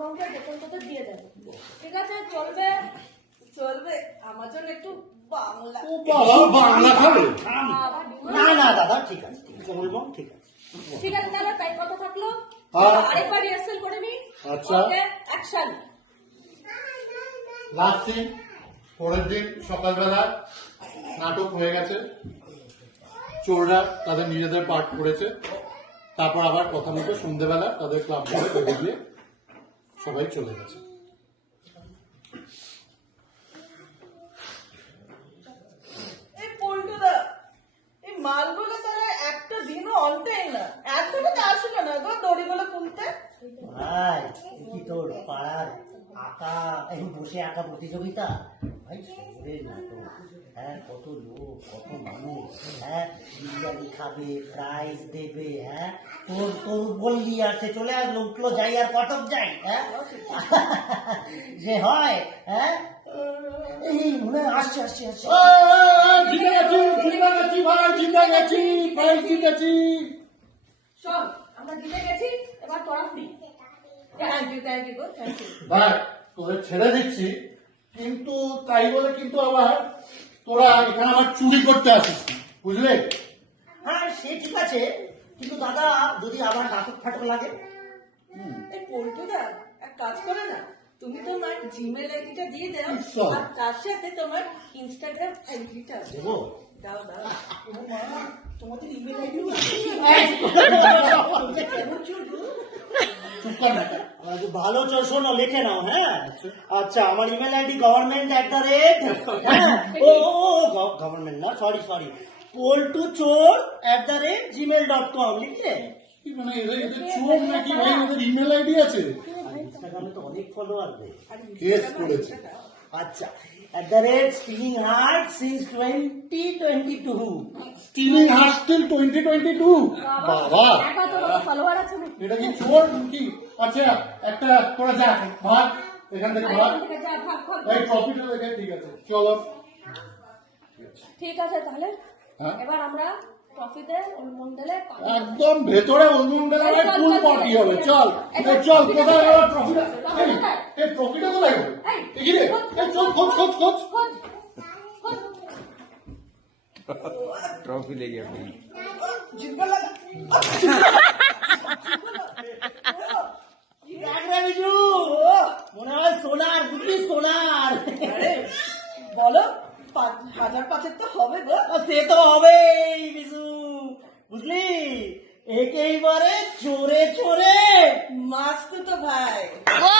অ্যামাউন্টের বেতন তোদের দিয়ে দেবো, ঠিক আছে? চলবে? চলবে। আমার জন্য একটু বাংলা। ও বাবা, বাংলা খাবে? না না দাদা, ঠিক আছে, বলবো, ঠিক আছে। ঠিক আছে, তাহলে তাই কথা থাকলো। হ্যাঁ। আরেকবার রিহার্সাল করে নি। আচ্ছা। ওকে, অ্যাকশন। লাস্ট সিন, পরের দিন সকালবেলা নাটক হয়ে গেছে, চোররা তাদের নিজেদের পার্ট করেছে, তারপর আবার কথা মতো সন্ধ্যেবেলা তাদের ক্লাব ঘরে বেরিয়ে গিয়ে সবাই চলে গেছে। এই পল্টুদা, এই মালগুলো তাহলে একটা দিনও অনটাই না, এতটা তো আসলো না গো দড়িগুলো খুলতে। ভাই, কি তোর পাড়ার আঁকা, এই বসে আঁকা প্রতিযোগিতা? ভাই শহরের নাটক, হ্যাঁ, কত লোক, কত মানুষ, হ্যাঁ, বিরিয়ানি খাবে, প্রাইজ দেবে, হ্যাঁ, তোর তোর বললি আর সে চলে আসলো, উঠলো যাই আর কটক যাই, হ্যাঁ, যে হয়, হ্যাঁ, এই মনে হয় আসছে আসছে আসছে। জিতে গেছি, জিতে গেছি ভাই, জিতে গেছি, প্রাইজ জিতেছি। শোন, আমরা জিতে গেছি, এবার তোরা ফ্রি। থ্যাংক ইউ গো, থ্যাংক ইউ। ভাই তোদের ছেড়ে দিচ্ছি, কিন্তু তাই বলে কিন্তু আবার তোরা এখানে আমার চুরি করতে আসিস না, বুঝলে? হ্যাঁ সে ঠিক আছে, কিন্তু দাদা যদি আবার নাটক ফাটক লাগে? এই পল্টুদা, এক কাজ করে না, তুমি তোমার জিমেল আইডিটা দিয়ে দাও, আচ্ছা। আর তার সাথে তোমার ইনস্টাগ্রাম আইডিটা দেবো? দাও দাও। ও মা, তোমাদের ইমেল আইডি চুপ কর না। ভালো শোনো, লিখে নাও, হ্যাঁ। আচ্ছা, আমার ইমেল আইডি গভর্নমেন্ট গভর্নমেন্ট না, সরি poltuchor@gmail.com লিখলে? কি মানে এদের চোর নাকি ভাই? ওদের ইমেল আইডি আছে? ইনস্টাগ্রামে তো অনেক ফলোয়ার দেয়। কেস করেছে। আচ্ছা, @spinning heart since 2022। Stealing heart still 2022। বাবা, একা তোর ফলোয়ার আছে নাকি? এটা কি চোর কি? আচ্ছা, একটা তোরা যা ভাগ এখান থেকে, ভাগ। এখান থেকে যা, ভাগ ভাগ। এই ট্রফিটা দেখে, ঠিক আছে চলো। ঠিক আছে, তাহলে হ্যাঁ? এবার আমরা ট্রফিতে মন্ডলে একদম ভেতরে অনুমন্ডলে ফুল পার্টি হবে। চল এই চল, কোথায় গেল ট্রফিটা? এই ট্রফিটা কোথায় গেল? এই রে, এই চল, খোঁজ খোঁজ খোঁজ। ट्रॉफी ले गया अपनी। জিম্বা লাগা। বিজু, মনে হয় সোনার, বুঝলি, সোনার। আরে বলো, 5,000 তো হবে গো। সে তো হবেই বিজু, বুঝলি, একেবারে চোরে চোরে মাস্ত তো ভাই। ও